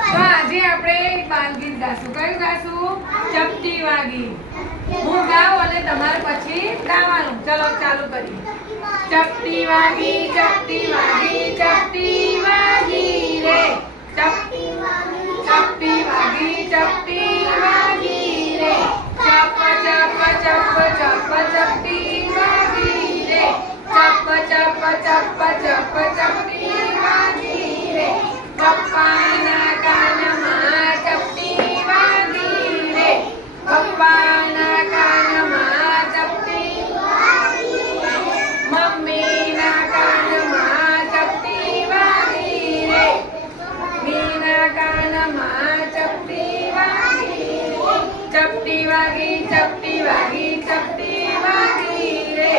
તો આજે આપણે બાલગીત ગાશું. કયું ગાશું? ચપટી વાગી હું ગાઉં અને તમારે પછી ગાવાનું. ચલો, ચાલુ કરીએ. ચપટી વાગી ચપટી વાગી વાગી ચપટી વાગી ચપટી વાગી રે.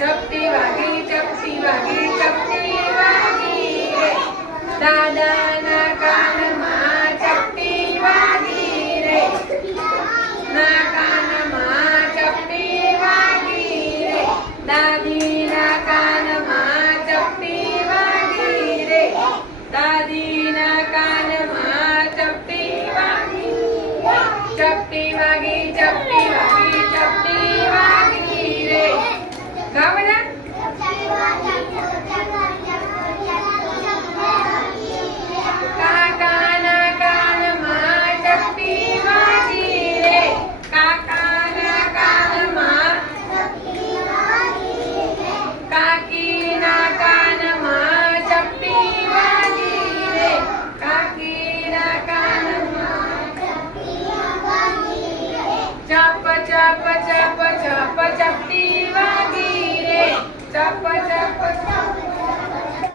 ચપટી વાગી ચપટી વાગી ચપટી વાગી રે. દાદા जप जप